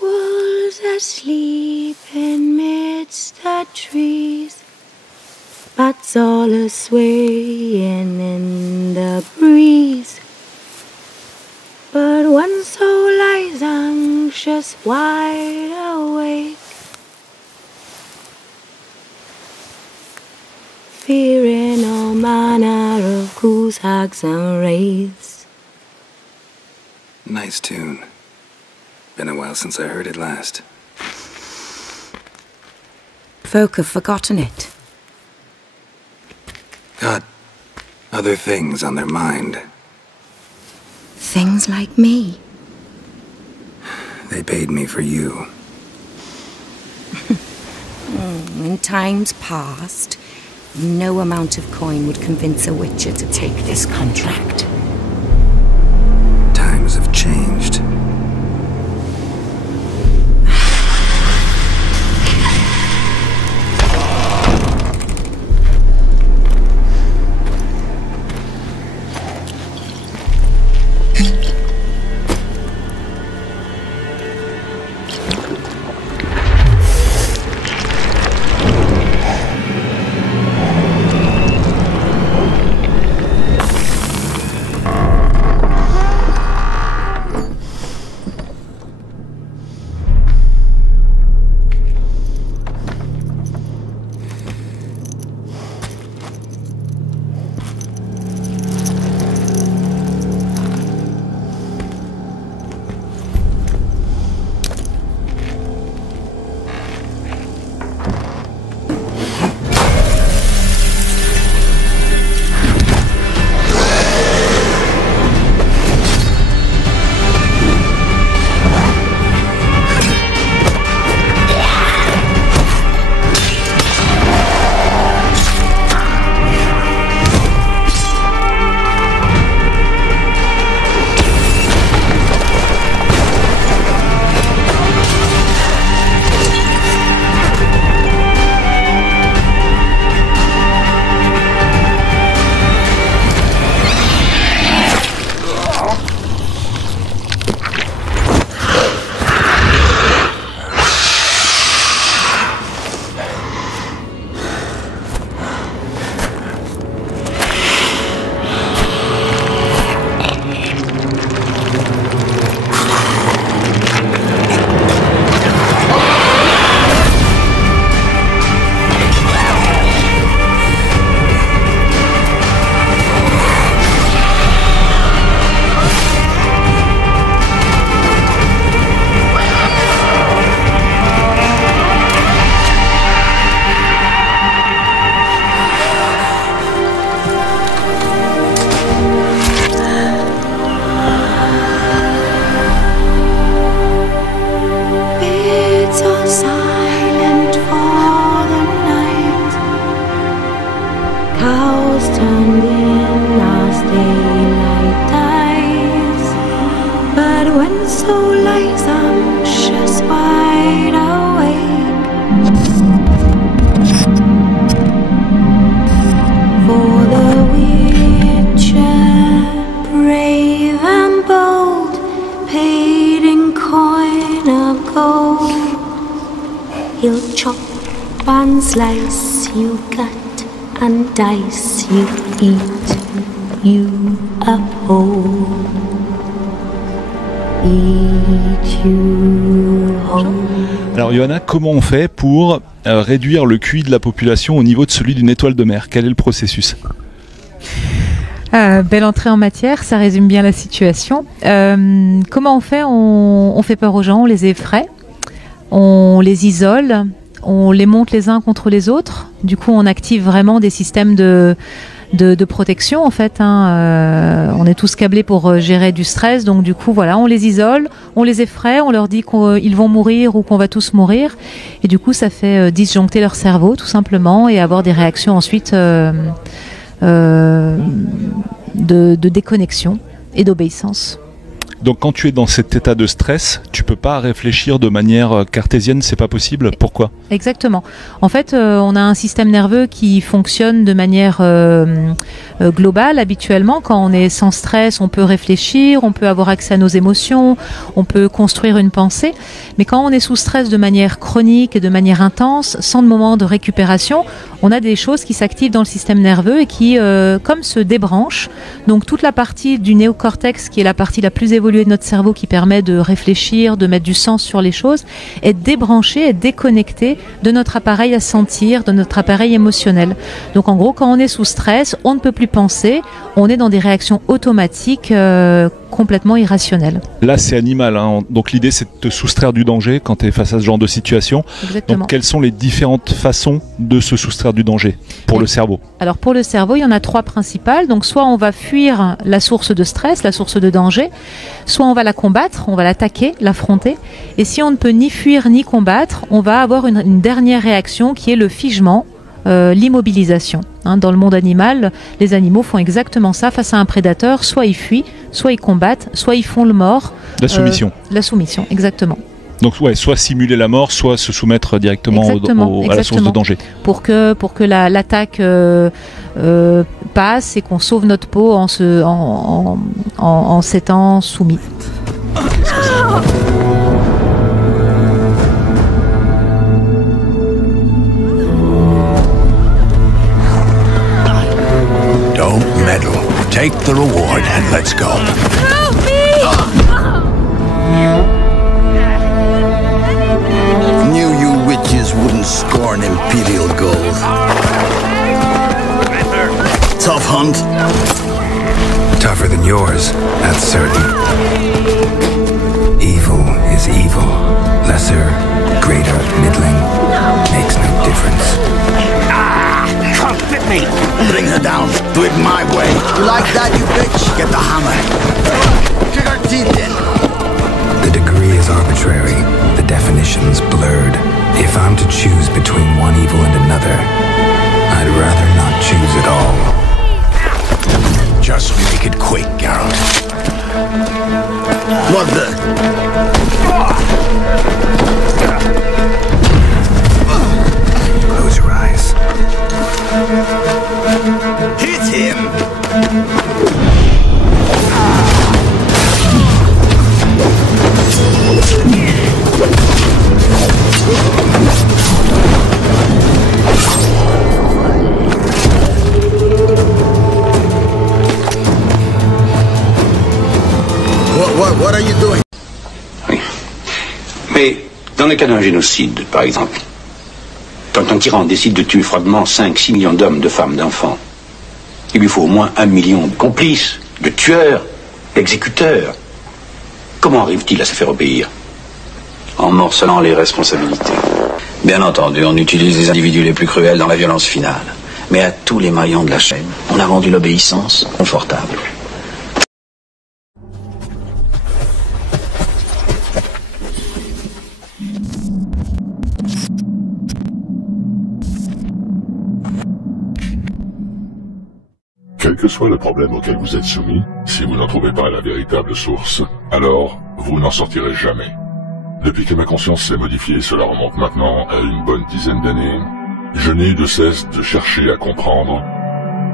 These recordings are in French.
Wolves asleep amidst the trees, bats all a-swaying in the breeze. But one soul lies anxious, wide awake, fearing all manner of ghouls, hags and wraiths. Nice tune. Been a while since I heard it last. Folk have forgotten it. Got other things on their mind. Things like me. They paid me for you. In times past, no amount of coin would convince a witcher to take this contract. Times have changed. He'll chop and slice, you cut and dice, you eat you up whole. Eat you whole. Alors Johanna, comment on fait pour réduire le QI de la population au niveau de celui d'une étoile de mer? Quel est le processus? Belle entrée en matière, ça résume bien la situation. Comment on fait? On fait peur aux gens, on les effraie, on les isole, on les monte les uns contre les autres. Du coup, on active vraiment des systèmes de protection en fait. On est tous câblés pour gérer du stress, donc du coup voilà, on les isole, on les effraie, on leur dit qu'ils vont mourir ou qu'on va tous mourir, et du coup ça fait disjoncter leur cerveau tout simplement et avoir des réactions ensuite de déconnexion et d'obéissance. Donc quand tu es dans cet état de stress, tu peux pas réfléchir de manière cartésienne, c'est pas possible. Pourquoi? Exactement. En fait, on a un système nerveux qui fonctionne de manière globale habituellement. Quand on est sans stress, on peut réfléchir, on peut avoir accès à nos émotions, on peut construire une pensée. Mais quand on est sous stress de manière chronique et de manière intense, sans de moment de récupération, on a des choses qui s'activent dans le système nerveux et qui, comme se débranchent. Donc toute la partie du néocortex, qui est la partie la plus évoluée de notre cerveau, qui permet de réfléchir, de mettre du sens sur les choses, est débranchée, est déconnectée de notre appareil à sentir, de notre appareil émotionnel. Donc en gros, quand on est sous stress, on ne peut plus penser, on est dans des réactions automatiques complètement irrationnelles. Là, c'est animal, hein. Donc l'idée, c'est de te soustraire du danger quand tu es face à ce genre de situation. Exactement. Donc quelles sont les différentes façons de se soustraire du danger pour le cerveau? Alors pour le cerveau, il y en a 3 principales. Donc soit on va fuir la source de stress, la source de danger, soit on va la combattre, on va l'attaquer, l'affronter. Et si on ne peut ni fuir ni combattre, on va avoir une dernière réaction qui est le figement, l'immobilisation. Dans le monde animal, les animaux font exactement ça face à un prédateur. Soit ils fuient, soit ils combattent, soit ils font le mort. La soumission. La soumission, exactement. Donc ouais, soit simuler la mort, soit se soumettre directement à la source de danger. Pour que l'attaque passe et qu'on sauve notre peau en s'étant soumis. Don't meddle. Take the reward and let's go. Help me! Knew you witches wouldn't scorn imperial gold. Tough hunt. Tougher than yours, that's certain. Evil is evil. Lesser, greater, middling, makes no difference. Come fit me. Bring her down. Do it my way. You like that, you bitch? Get the hammer. Kick her teeth in. The degree is arbitrary, the definition's blurred. If I'm to choose between one evil and another, I'd rather not choose at all. Just make it quick, Geralt. What the? Close your eyes. Hit him! What are you doing? Oui. Mais dans le cas d'un génocide, par exemple, quand un tyran décide de tuer froidement 5-6 millions d'hommes, de femmes, d'enfants, il lui faut au moins 1 million de complices, de tueurs, d'exécuteurs. Comment arrive-t-il à se faire obéir? En morcelant les responsabilités. Bien entendu, on utilise les individus les plus cruels dans la violence finale. Mais à tous les maillons de la chaîne, on a rendu l'obéissance confortable. Quel que soit le problème auquel vous êtes soumis, si vous n'en trouvez pas la véritable source, alors vous n'en sortirez jamais. Depuis que ma conscience s'est modifiée, cela remonte maintenant à une bonne dizaine d'années, je n'ai eu de cesse de chercher à comprendre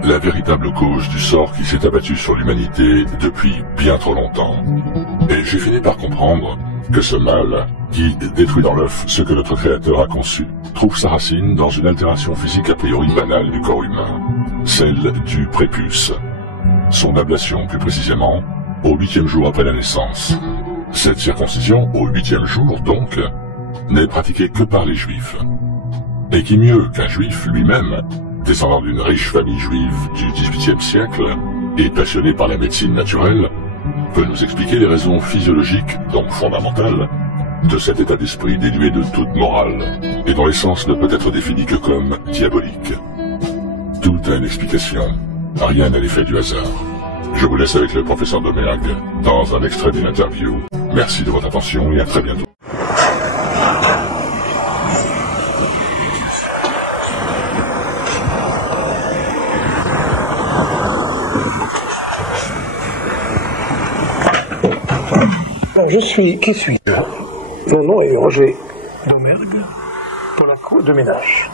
la véritable cause du sort qui s'est abattu sur l'humanité depuis bien trop longtemps. Et j'ai fini par comprendre que ce mal, qui détruit dans l'œuf ce que notre Créateur a conçu, trouve sa racine dans une altération physique a priori banale du corps humain, celle du prépuce. Son ablation, plus précisément, au 8e jour après la naissance. Cette circoncision, au 8e jour donc, n'est pratiquée que par les Juifs. Et qui mieux qu'un Juif lui-même, descendant d'une riche famille juive du XVIIIe siècle, et passionné par la médecine naturelle, peut nous expliquer les raisons physiologiques, donc fondamentales, de cet état d'esprit dénué de toute morale, et dont l'essence ne peut être définie que comme diabolique. Tout a une explication, rien n'est l'effet du hasard. Je vous laisse avec le professeur Domergue dans un extrait d'une interview. Merci de votre attention et à très bientôt. Qui suis-je? Mon nom est Roger Domergue, Polaco de Ménage.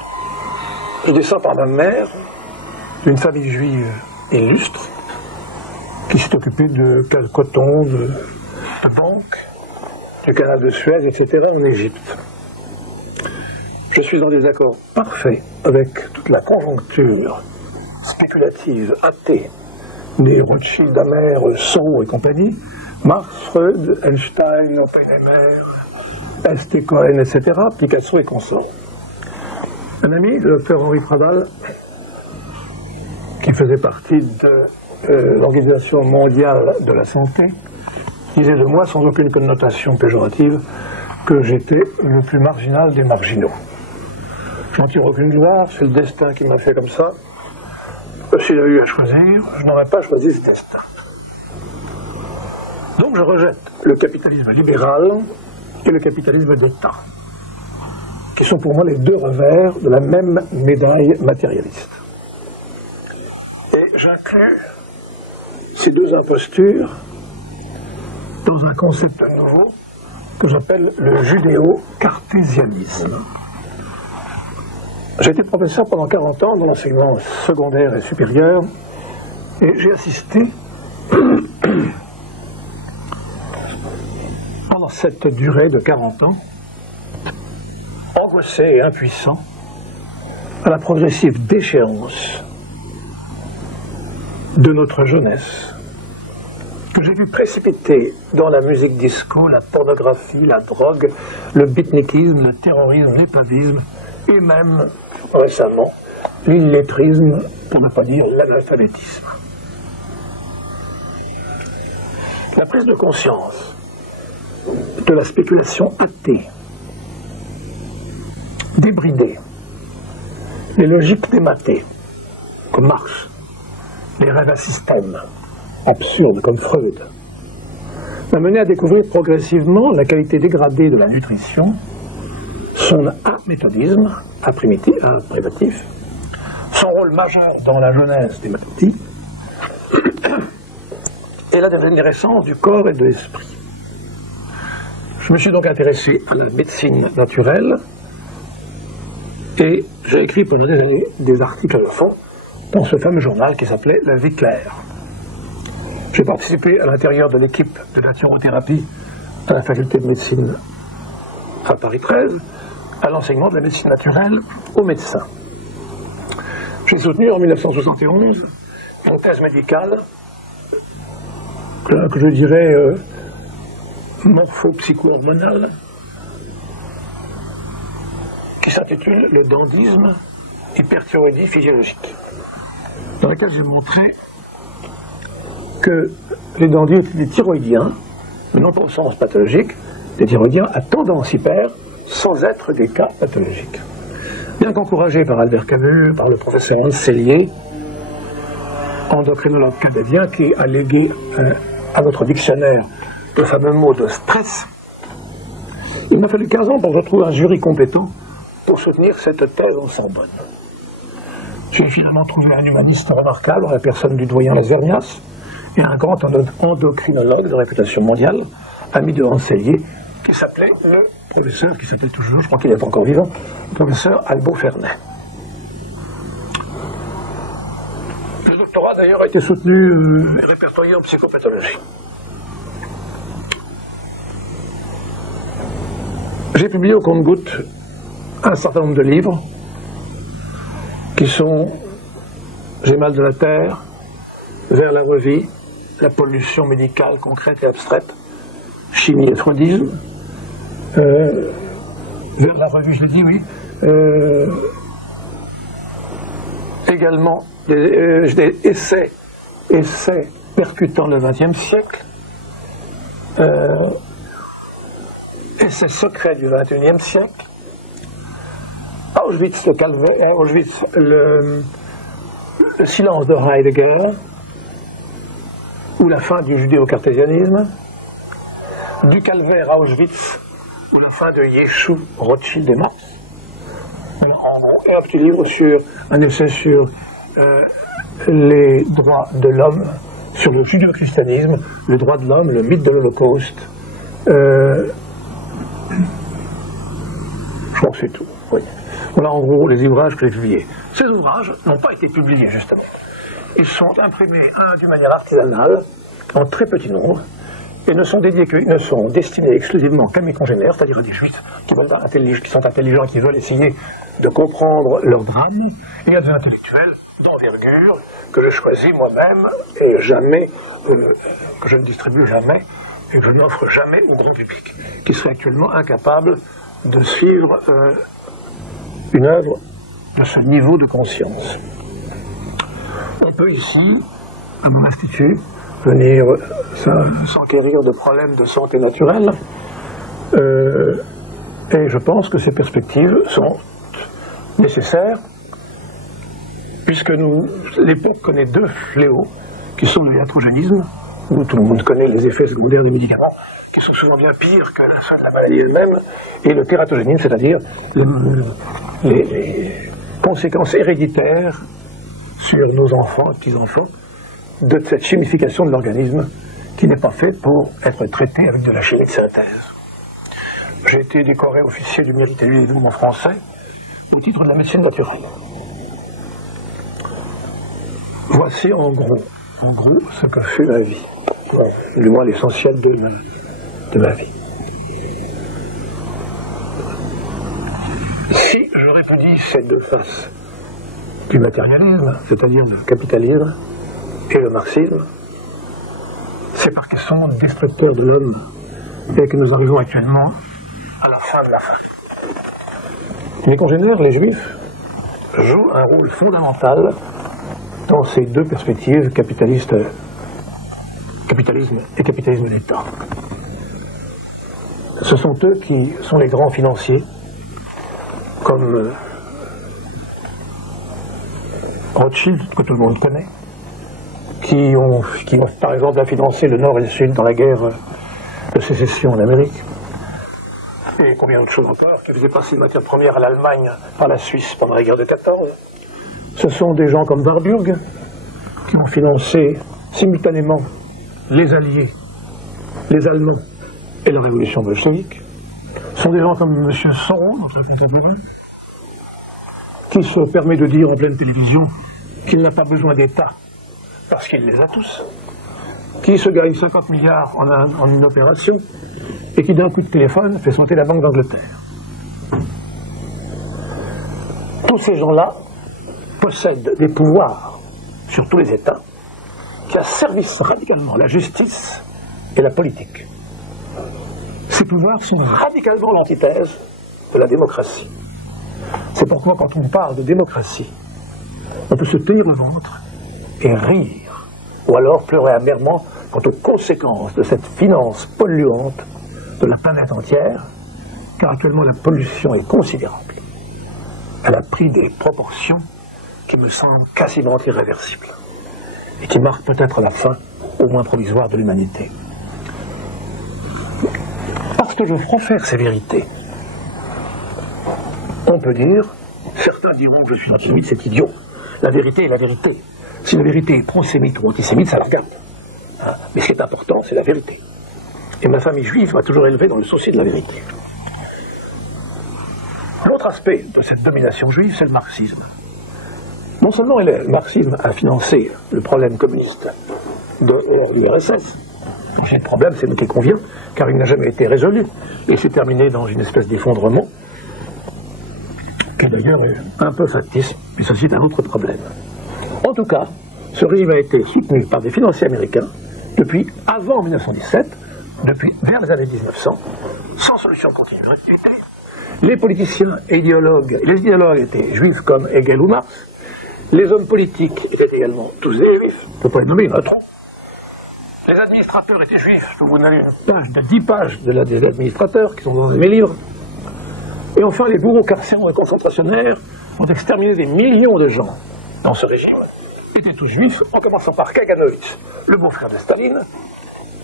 Je descends par ma mère d'une famille juive illustre qui s'est occupée de coton, de banque, du canal de Suez, etc. en Égypte. Je suis en désaccord parfait avec toute la conjoncture spéculative, athée, des Rothschild, Damer, Soro et compagnie, Marx, Freud, Einstein, Oppenheimer, S.T. Cohen, etc., Picasso et consorts. Un ami, le docteur Henri Praval, qui faisait partie de l'Organisation mondiale de la santé, disait de moi, sans aucune connotation péjorative, que j'étais le plus marginal des marginaux. Je n'en tire aucune gloire, c'est le destin qui m'a fait comme ça. S'il a eu à choisir, je n'aurais pas choisi ce destin. Donc je rejette le capitalisme libéral et le capitalisme d'État, qui sont pour moi les deux revers de la même médaille matérialiste. Et j'inclus ces deux impostures dans un concept nouveau que j'appelle le judéo-cartésianisme. J'ai été professeur pendant 40 ans dans l'enseignement secondaire et supérieur, et j'ai assisté pendant cette durée de 40 ans, angoissé et impuissant, à la progressive déchéance de notre jeunesse, que j'ai vu précipiter dans la musique disco, la pornographie, la drogue, le beatnikisme, le terrorisme, l'épavisme, et même, récemment, l'illettrisme, pour ne pas dire l'analphabétisme. La prise de conscience de la spéculation athée, débridée, les logiques dématées, comme Marx, les rêves à système, absurdes comme Freud, m'a mené à découvrir progressivement la qualité dégradée de la nutrition, son améthodisme, privatif, son rôle majeur dans la jeunesse des maladies, et la dégénérescence du corps et de l'esprit. Je me suis donc intéressé à la médecine naturelle, et j'ai écrit pendant des années des articles de fond dans ce fameux journal qui s'appelait La Vie claire. J'ai participé à l'intérieur de l'équipe de naturothérapie à la faculté de médecine à Paris 13, à l'enseignement de la médecine naturelle aux médecins. J'ai soutenu en 1971 une thèse médicale que je dirais morpho-psycho-hormonale qui s'intitule Le dandisme, hyperthyroïdie physiologique, dans laquelle j'ai montré que les dandys, les thyroïdiens, non pas au sens pathologique, les thyroïdiens à tendance hyper, sans être des cas pathologiques. Bien qu'encouragé par Albert Camus, par le professeur Hans Selye, endocrinologue canadien, qui a légué à notre dictionnaire le fameux mot de stress, il m'a fallu 15 ans pour retrouver un jury compétent pour soutenir cette thèse en Sorbonne. J'ai finalement trouvé un humaniste remarquable, la personne du doyen Lasvernias, et un grand endocrinologue de réputation mondiale, ami de Hans Selye, qui s'appelait le professeur, qui s'appelle toujours, je crois qu'il est encore vivant, le professeur Albo Fernet. Le doctorat d'ailleurs a été soutenu et répertorié en psychopathologie. J'ai publié au compte-gouttes un certain nombre de livres qui sont J'ai mal de la terre, Vers la revie, La pollution médicale concrète et abstraite, Chimie et freudisme, Vers la revue, je l'ai dit, oui, également des essais percutant le XXe siècle, essais secrets du XXIe siècle, Auschwitz, le calvaire, Auschwitz, le silence de Heidegger, ou la fin du judéo-cartésianisme, du calvaire à Auschwitz, ou la fin de Yeshu, Rothschild et Marx. En gros, et un petit livre sur un essai sur les droits de l'homme, sur le judéo-christianisme, le droit de l'homme, le mythe de l'Holocauste, Je crois que c'est tout. Oui. Voilà en gros les ouvrages que j'ai publiés. Ces ouvrages n'ont pas été publiés justement. Ils sont imprimés d'une manière artisanale, en très petit nombre, et ne sont destinés exclusivement qu'à mes congénères, c'est-à-dire à des juifs qui sont intelligents et qui veulent essayer de comprendre leur drame, et à des intellectuels d'envergure que je choisis moi-même et jamais, que je ne distribue jamais et que je n'offre jamais au grand public, qui serait actuellement incapable de suivre une œuvre de ce niveau de conscience. On peut ici, à mon institut, venir s'enquérir de problèmes de santé naturelle, et je pense que ces perspectives sont nécessaires, puisque l'époque connaît deux fléaux, qui sont le iatrogénisme, où tout le monde connaît les effets secondaires des médicaments, qui sont souvent bien pires que la maladie elle-même, et le tératogénisme, c'est-à-dire les conséquences héréditaires sur nos enfants et petits-enfants de cette chimification de l'organisme qui n'est pas fait pour être traité avec de la chimie de synthèse. J'ai été décoré officier du mérite élu des mouvements français au titre de la médecine naturelle. Voici en gros ce que fut ma vie, du moins l'essentiel de ma vie. Si je répudie ces deux faces du matérialisme, c'est-à-dire le capitalisme et le marxisme, c'est parce qu'ils sont destructeurs de l'homme et que nous arrivons actuellement à la fin de la fin. Mes congénères, les juifs, jouent un rôle fondamental dans ces deux perspectives, capitalisme et capitalisme d'État. Ce sont eux qui sont les grands financiers, comme Rothschild, que tout le monde connaît, qui ont par exemple financé le Nord et le Sud dans la guerre de sécession en Amérique, et combien d'autres choses encore, qui faisaient passer les matières premières à l'Allemagne par la Suisse pendant la guerre de 14. Ce sont des gens comme Warburg, qui ont financé simultanément les Alliés, les Allemands et la révolution bolchevique. Ce sont des gens comme M. Soros, notre contemporain, qui se permet de dire en pleine télévision qu'il n'a pas besoin d'État parce qu'il les a tous, qui se gagne 50 milliards en une opération et qui d'un coup de téléphone fait sauter la Banque d'Angleterre. Tous ces gens-là possèdent des pouvoirs sur tous les États qui asservissent radicalement la justice et la politique. Ces pouvoirs sont radicalement l'antithèse de la démocratie. C'est pourquoi quand on parle de démocratie, on peut se tenir le ventre et rire, ou alors pleurer amèrement quant aux conséquences de cette finance polluante de la planète entière, car actuellement la pollution est considérable. Elle a pris des proportions qui me semblent quasiment irréversibles, et qui marquent peut-être la fin, au moins provisoire, de l'humanité. Parce que je profère ces vérités, on peut dire, certains diront que je suis antisémite, c'est idiot. La vérité est la vérité. Si la vérité est pro-sémite ou antisémite, ça la regarde. Hein? Mais ce qui est important, c'est la vérité. Et ma famille juive m'a toujours élevé dans le souci de la vérité. L'autre aspect de cette domination juive, c'est le marxisme. Non seulement le marxisme a financé le problème communiste de l'URSS, le problème, c'est le qui convient, car il n'a jamais été résolu, et s'est terminé dans une espèce d'effondrement, qui d'ailleurs est un peu factice, mais ça c'est un autre problème. En tout cas, ce régime a été soutenu par des financiers américains depuis avant 1917, depuis vers les années 1900, sans solution de continuité. Les politiciens et idéologues, les idéologues étaient juifs comme Hegel ou Marx, les hommes politiques étaient également tous des juifs, je ne peux pas les nommer, il y en a trop. Les administrateurs étaient juifs, je peux vous donner une page de 10 pages des administrateurs qui sont dans mes livres. Et enfin, les bourreaux carcéraux et concentrationnaires ont exterminé des millions de gens dans ce régime, étaient tous juifs, en commençant par Kaganovitch, le beau-frère de Staline,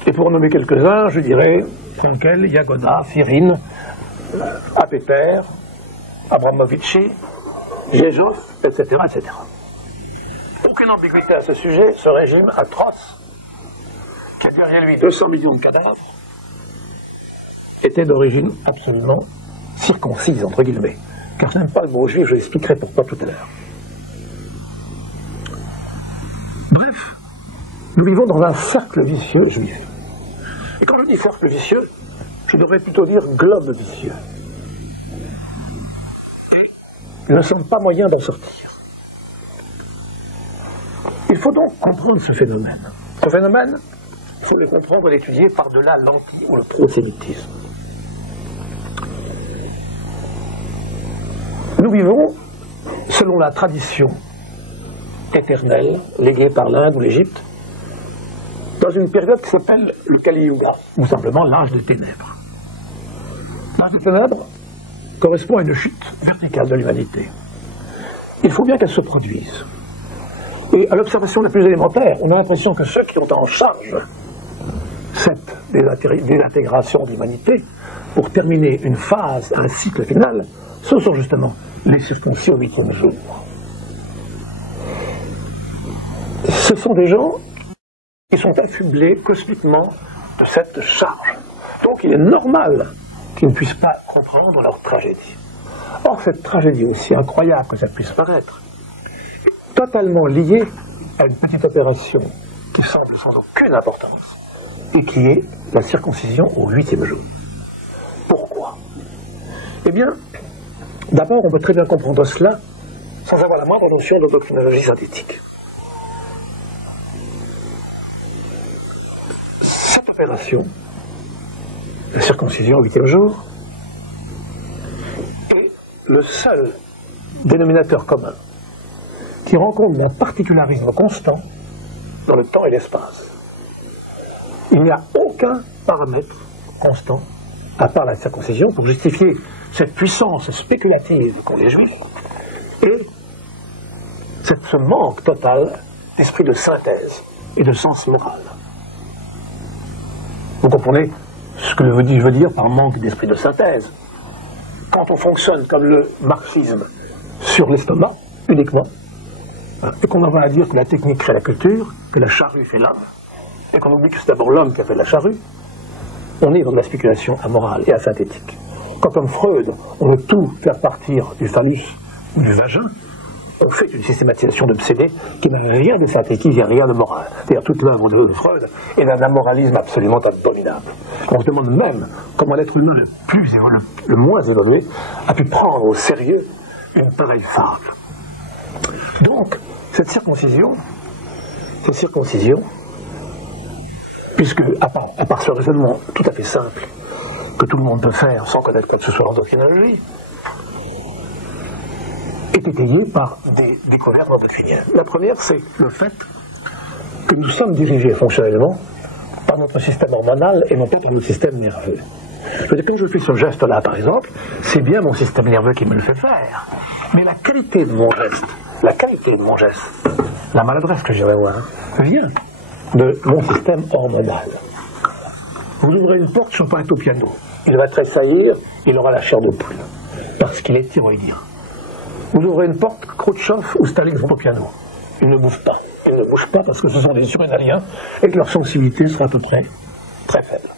et pour en nommer quelques-uns, je dirais Frankel, Yagoda, Firin, Apeter, Abramovici, Jejov, etc., etc. Aucune ambiguïté à ce sujet, ce régime atroce, qui a derrière lui 200 millions de cadavres, étaient d'origine absolument circoncise, entre guillemets. Car je n'aime pas le mot juif, je l'expliquerai pourquoi tout à l'heure. Bref, nous vivons dans un cercle vicieux juif. Et quand je dis cercle vicieux, je devrais plutôt dire globe vicieux. Et il ne semble pas moyen d'en sortir. Il faut donc comprendre ce phénomène. Ce phénomène, il faut le comprendre et l'étudier par-delà l'anti- ou le prosémitisme. Nous vivons, selon la tradition éternelle, léguée par l'Inde ou l'Égypte, dans une période qui s'appelle le Kali Yuga, ou simplement l'âge des ténèbres. L'âge des ténèbres correspond à une chute verticale de l'humanité. Il faut bien qu'elle se produise. Et à l'observation la plus élémentaire, on a l'impression que ceux qui ont en charge cette désintégration de l'humanité, pour terminer une phase, un cycle final, ce sont justement les circoncis au 8e jour. Ce sont des gens qui sont affublés cosmiquement de cette charge. Donc il est normal qu'ils ne puissent pas comprendre leur tragédie. Or cette tragédie, aussi incroyable que ça puisse paraître, est totalement liée à une petite opération qui semble sans aucune importance et qui est la circoncision au 8e jour. Pourquoi? Eh bien, d'abord on peut très bien comprendre cela sans avoir la moindre notion de docrinologie synthétique. Cette opération, la circoncision au 8e jour, est le seul dénominateur commun qui rencontre un particularisme constant dans le temps et l'espace. Il n'y a aucun paramètre constant, à part la circoncision, pour justifier cette puissance spéculative qu'ont les Juifs et ce manque total d'esprit de synthèse et de sens moral. Vous comprenez ce que je veux dire par manque d'esprit de synthèse? Quand on fonctionne comme le marxisme sur l'estomac, uniquement, et qu'on en va à dire que la technique crée la culture, que la charrue fait l'homme, et qu'on oublie que c'est d'abord l'homme qui a fait la charrue, on est dans de la spéculation amorale et asynthétique. Quand comme Freud, on veut tout faire partir du phallus ou du vagin, on fait une systématisation d'obsédés qui n'a rien de synthétique, rien de moral. D'ailleurs, toute l'œuvre de Freud est d'un amoralisme absolument abominable. On se demande même comment l'être humain le moins évolué a pu prendre au sérieux une pareille fable. Donc, cette circoncision, puisque, à part ce raisonnement tout à fait simple, que tout le monde peut faire sans connaître quoi que ce soit en docrinologie, est étayée par des découvertes endocriniennes. La première, c'est le fait que nous sommes dirigés fonctionnellement par notre système hormonal et non pas par notre système nerveux. Je veux dire, quand je fais ce geste-là, par exemple, c'est bien mon système nerveux qui me le fait faire. Mais la qualité de mon geste, la maladresse que j'ai avoir, vient de mon système hormonal. Vous ouvrez une porte, Chopin est au piano. Il va tressaillir, il aura la chair de poule, parce qu'il est thyroïdien. Vous ouvrez une porte, Khrouchtchev ou Staline sont au piano. Ils ne bougent pas. Ils ne bougent pas parce que ce sont des Surrénaliens et que leur sensibilité sera à peu près très faible.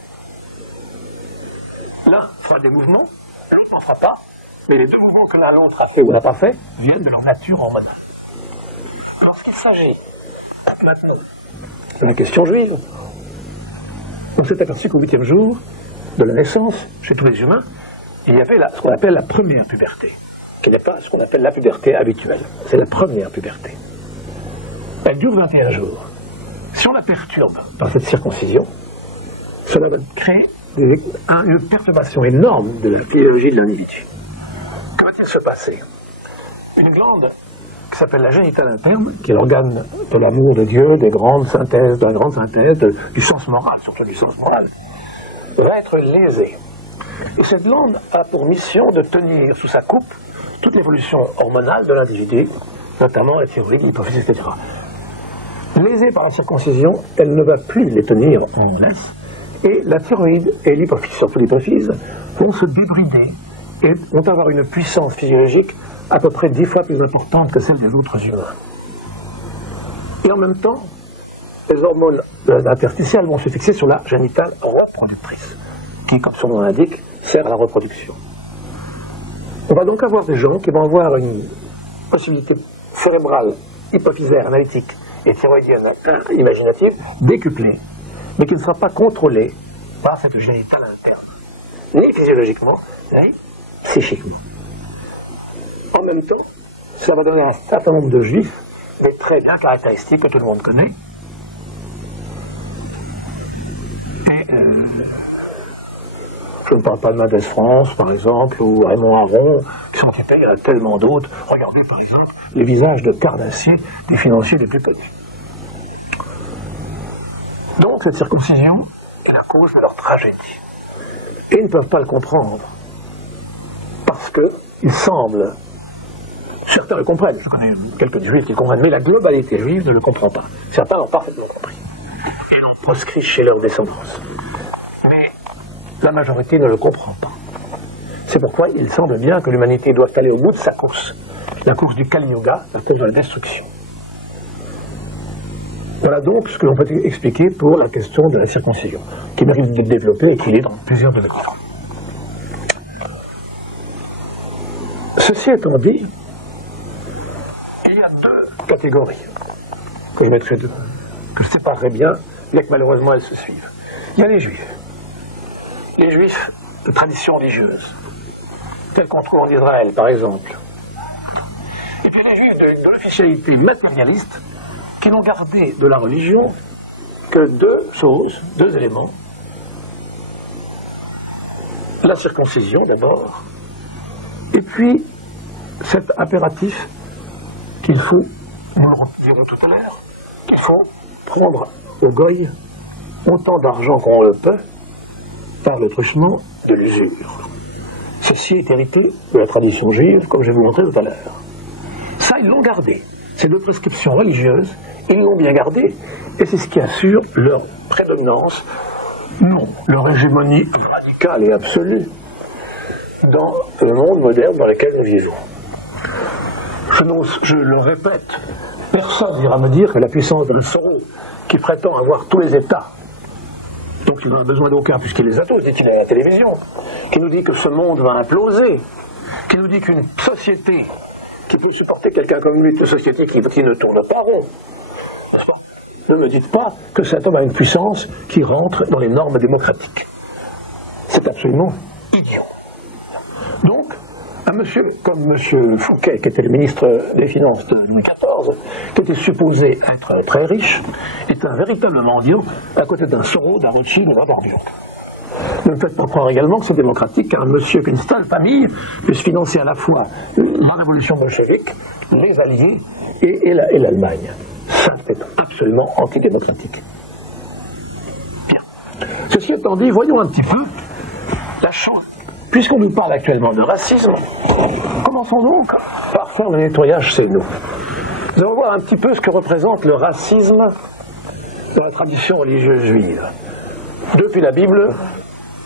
L'un fera des mouvements, l'autre n'en fera pas, mais les deux mouvements que l'un l'autre a fait ou n'a pas fait viennent de leur nature hormonale. Lorsqu'il s'agit maintenant de la question juive, on s'est aperçu qu'au 8e jour de la naissance, chez tous les humains, il y avait ce qu'on appelle la première puberté, qui n'est pas ce qu'on appelle la puberté habituelle. C'est la première puberté. Elle dure 21 jours. Si on la perturbe par cette circoncision, cela va créer une perturbation énorme de la physiologie de l'individu. Que va-t-il se passer? Une glande qui s'appelle la génitale interne, qui est l'organe de l'amour de Dieu, des grandes synthèses, de la grande synthèse, du sens moral, surtout du sens moral, va être lésée. Et cette glande a pour mission de tenir sous sa coupe toute l'évolution hormonale de l'individu, notamment la thyroïde, l'hypophyse, etc. Lésée par la circoncision, elle ne va plus les tenir en laisse, et la thyroïde et l'hypophyse, surtout l'hypophyse, vont se débrider et vont avoir une puissance physiologique à peu près 10 fois plus importante que celle des autres humains. Et en même temps, les hormones interstitielles vont se fixer sur la génitale reproductrice. qui, comme son nom l'indique, sert à la reproduction. On va donc avoir des gens qui vont avoir une possibilité cérébrale, hypophysaire, analytique et thyroïdienne imaginative décuplée, mais qui ne sera pas contrôlée par cette génitale interne, ni physiologiquement, ni psychiquement. En même temps, ça va donner à un certain nombre de juifs des traits bien caractéristiques que tout le monde connaît. Et je ne parle pas de Mendès France, par exemple, ou Raymond Aron, qui sont typés, il y en a tellement d'autres. Regardez, par exemple, les visages de carnassiers des financiers les plus connus. Donc, cette circoncision est la cause de leur tragédie. Et ils ne peuvent pas le comprendre. Parce qu'il semble, certains le comprennent, je connais quelques juifs qui le comprennent, mais la globalité juive ne le comprend pas. Certains l'ont parfaitement compris. Et l'ont proscrit chez leur descendance. Mais la majorité ne le comprend pas. C'est pourquoi il semble bien que l'humanité doit aller au bout de sa course. La course du Kali Yuga, la course de la destruction. Voilà donc ce que l'on peut expliquer pour la question de la circoncision, qui mérite d'être développée et qui est dans plusieurs de nos livres. Ceci étant dit, il y a deux catégories que je mettrai que je séparerai bien, bien que malheureusement elles se suivent. Il y a les juifs de tradition religieuse, tels qu'on trouve en Israël par exemple. Et puis les juifs de l'officialité matérialiste, qui n'ont gardé de la religion que deux choses, deux éléments. La circoncision d'abord, et puis cet impératif qu'il faut, nous le dirons tout à l'heure, qu'il faut prendre au goy autant d'argent qu'on le peut par le truchement de l'usure. Ceci est hérité de la tradition juive, comme je vais vous montrer tout à l'heure. Ça, ils l'ont gardé. Ces deux prescriptions religieuses, ils l'ont bien gardé, et c'est ce qui assure leur prédominance, non, leur hégémonie radicale et absolue dans le monde moderne dans lequel nous vivons. Je le répète, personne n'ira me dire que la puissance d'un Soros qui prétend avoir tous les États, donc il n'en a besoin d'aucun puisqu'il les a tous, dit-il à la télévision, qui nous dit que ce monde va imploser, qui nous dit qu'une société qui peut supporter quelqu'un comme lui, une société qui ne tourne pas rond. Ne me dites pas que cet homme a une puissance qui rentre dans les normes démocratiques. C'est absolument idiot. Donc, un monsieur comme M. Fouquet, qui était le ministre des Finances de Louis XIV, qui était supposé être très riche, est un véritable mendiant à côté d'un Soros, d'un Rothschild ou d'un Bordure. Ne me faites pas croire également que c'est démocratique qu'un monsieur qu'une seule famille puisse financer à la fois la révolution bolchevique, les Alliés et l'Allemagne. Ça, c'est absolument antidémocratique. Bien. Ceci étant dit, voyons un petit peu la chose. Puisqu'on nous parle actuellement de racisme, commençons donc par faire le nettoyage chez nous. Nous allons voir un petit peu ce que représente le racisme dans la tradition religieuse juive, depuis la Bible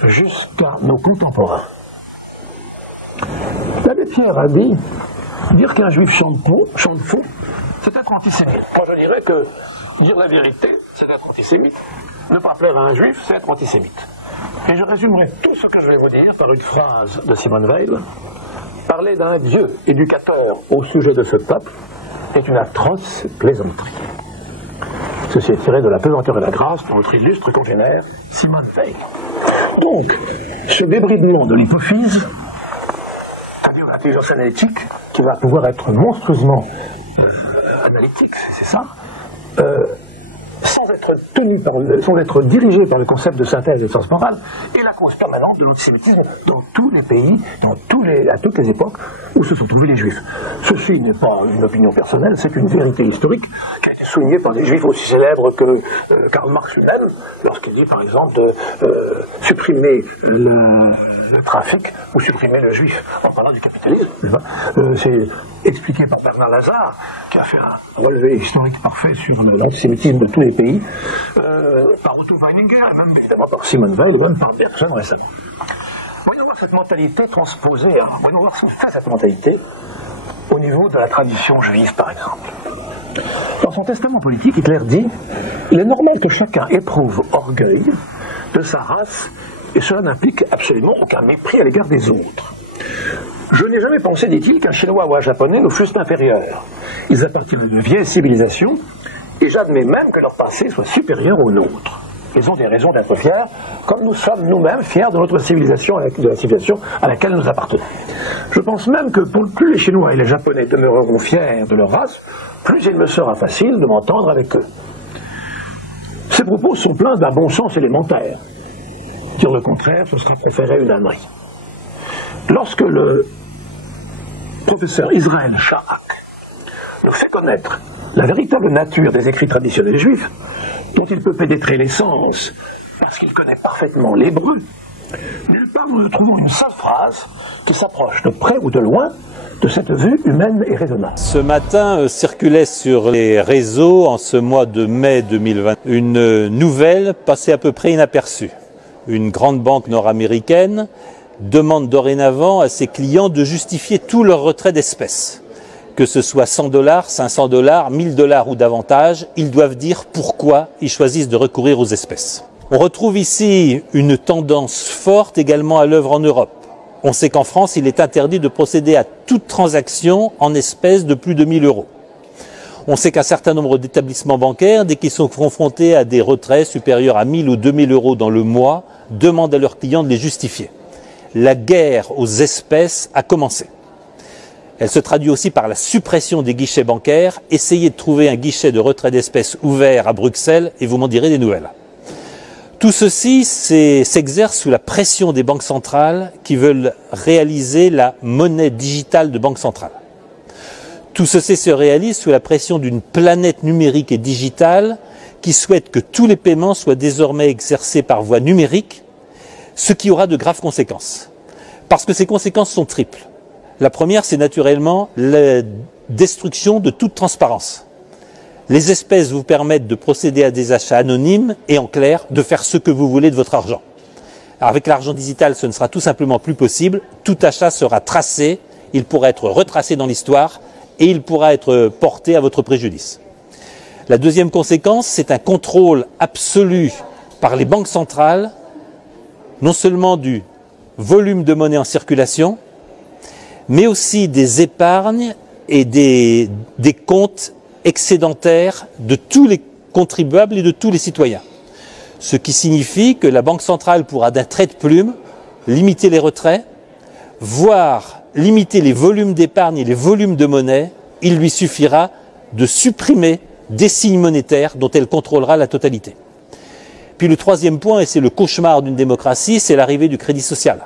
jusqu'à nos contemporains. L'abbé Pierre a dit, dire qu'un juif chante faux, c'est être antisémite. Moi je dirais que dire la vérité, c'est être antisémite. Ne pas plaire à un juif, c'est être antisémite. Et je résumerai tout ce que je vais vous dire par une phrase de Simone Weil. Parler d'un Dieu éducateur au sujet de ce peuple est une atroce plaisanterie. Ceci est tiré de La pesanteur et la grâce pour notre illustre congénère Simone Weil. Donc, ce débridement de l'hypophyse, c'est-à-dire l'intelligence analytique, qui va pouvoir être monstrueusement analytique, c'est ça, sans être dirigé par le concept de synthèse de sens moral, est la cause permanente de l'antisémitisme dans tous les pays, à toutes les époques où se sont trouvés les juifs. Ceci n'est pas une opinion personnelle, c'est une vérité historique qui a été soulignée par des juifs aussi célèbres que Karl Marx lui-même, lorsqu'il dit par exemple de supprimer le trafic ou supprimer le juif en parlant du capitalisme. C'est expliqué par Bernard Lazare, qui a fait un relevé historique parfait sur l'antisémitisme de tous les pays, par Otto Weininger, et même évidemment par Simone Weil, et même par Bergson récemment. Voyons voir cette mentalité transposée, voyons voir ce que fait cette mentalité au niveau de la tradition juive, par exemple. Dans son testament politique, Hitler dit « Il est normal que chacun éprouve orgueil de sa race et cela n'implique absolument aucun mépris à l'égard des autres. Je n'ai jamais pensé, dit-il, qu'un Chinois ou un Japonais nous fussent inférieurs. Ils appartiennent à de vieilles civilisations, et j'admets même que leur passé soit supérieur au nôtre. Ils ont des raisons d'être fiers, comme nous sommes nous-mêmes fiers de notre civilisation, de la civilisation à laquelle nous appartenons. Je pense même que plus les Chinois et les Japonais demeureront fiers de leur race, plus il me sera facile de m'entendre avec eux. Ces propos sont pleins d'un bon sens élémentaire. Dire le contraire, ce sera préférer une ânerie. Lorsque le professeur Israël Shahak nous fait connaître la véritable nature des écrits traditionnels juifs, dont il peut pénétrer l'essence parce qu'il connaît parfaitement l'hébreu, nulle part nous ne trouvons une seule phrase qui s'approche de près ou de loin de cette vue humaine et raisonnable. Ce matin circulait sur les réseaux, en ce mois de mai 2020, une nouvelle passée à peu près inaperçue. Une grande banque nord-américaine demande dorénavant à ses clients de justifier tout leur retrait d'espèces. Que ce soit $100, $500, $1000 ou davantage, ils doivent dire pourquoi ils choisissent de recourir aux espèces. On retrouve ici une tendance forte également à l'œuvre en Europe. On sait qu'en France, il est interdit de procéder à toute transaction en espèces de plus de 1000 €. On sait qu'un certain nombre d'établissements bancaires, dès qu'ils sont confrontés à des retraits supérieurs à 1000 ou 2000 € dans le mois, demandent à leurs clients de les justifier. La guerre aux espèces a commencé. Elle se traduit aussi par la suppression des guichets bancaires. Essayez de trouver un guichet de retrait d'espèces ouvert à Bruxelles et vous m'en direz des nouvelles. Tout ceci s'exerce sous la pression des banques centrales qui veulent réaliser la monnaie digitale de banque centrale. Tout ceci se réalise sous la pression d'une planète numérique et digitale qui souhaite que tous les paiements soient désormais exercés par voie numérique, ce qui aura de graves conséquences. Parce que ces conséquences sont triples. La première, c'est naturellement la destruction de toute transparence. Les espèces vous permettent de procéder à des achats anonymes et en clair, de faire ce que vous voulez de votre argent. Alors avec l'argent digital, ce ne sera tout simplement plus possible. Tout achat sera tracé, il pourra être retracé dans l'histoire et il pourra être porté à votre préjudice. La deuxième conséquence, c'est un contrôle absolu par les banques centrales, non seulement du volume de monnaie en circulation, mais aussi des épargnes et des comptes excédentaires de tous les contribuables et de tous les citoyens. Ce qui signifie que la Banque centrale pourra d'un trait de plume limiter les retraits, voire limiter les volumes d'épargne et les volumes de monnaie. Il lui suffira de supprimer des signes monétaires dont elle contrôlera la totalité. Puis le troisième point, et c'est le cauchemar d'une démocratie, c'est l'arrivée du crédit social.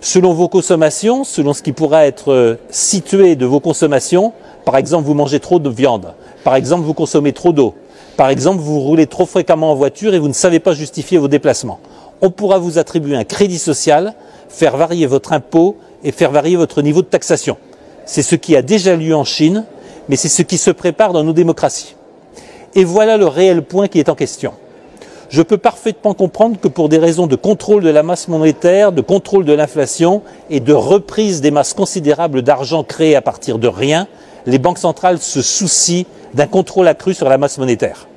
Selon vos consommations, selon ce qui pourra être situé de vos consommations, par exemple vous mangez trop de viande, par exemple vous consommez trop d'eau, par exemple vous roulez trop fréquemment en voiture et vous ne savez pas justifier vos déplacements. On pourra vous attribuer un crédit social, faire varier votre impôt et faire varier votre niveau de taxation. C'est ce qui a déjà lieu en Chine, mais c'est ce qui se prépare dans nos démocraties. Et voilà le réel point qui est en question. Je peux parfaitement comprendre que pour des raisons de contrôle de la masse monétaire, de contrôle de l'inflation et de reprise des masses considérables d'argent créées à partir de rien, les banques centrales se soucient d'un contrôle accru sur la masse monétaire.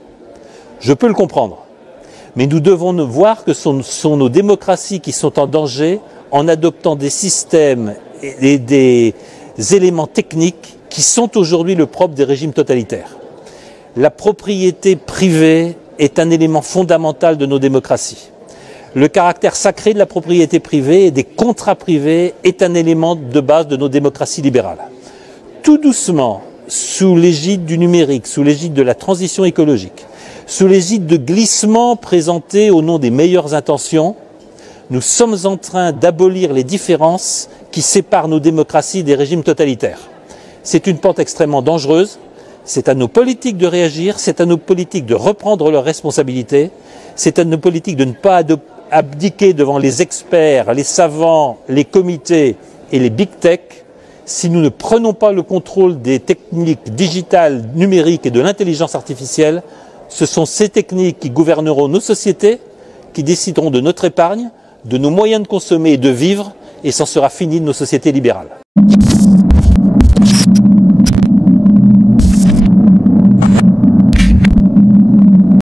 Je peux le comprendre. Mais nous devons voir que ce sont nos démocraties qui sont en danger en adoptant des systèmes et des éléments techniques qui sont aujourd'hui le propre des régimes totalitaires. La propriété privée est un élément fondamental de nos démocraties. Le caractère sacré de la propriété privée et des contrats privés est un élément de base de nos démocraties libérales. Tout doucement, sous l'égide du numérique, sous l'égide de la transition écologique, sous l'égide de glissements présentés au nom des meilleures intentions, nous sommes en train d'abolir les différences qui séparent nos démocraties des régimes totalitaires. C'est une pente extrêmement dangereuse. C'est à nos politiques de réagir, c'est à nos politiques de reprendre leurs responsabilités, c'est à nos politiques de ne pas abdiquer devant les experts, les savants, les comités et les big tech. Si nous ne prenons pas le contrôle des techniques digitales, numériques et de l'intelligence artificielle, ce sont ces techniques qui gouverneront nos sociétés, qui décideront de notre épargne, de nos moyens de consommer et de vivre, et c'en sera fini de nos sociétés libérales.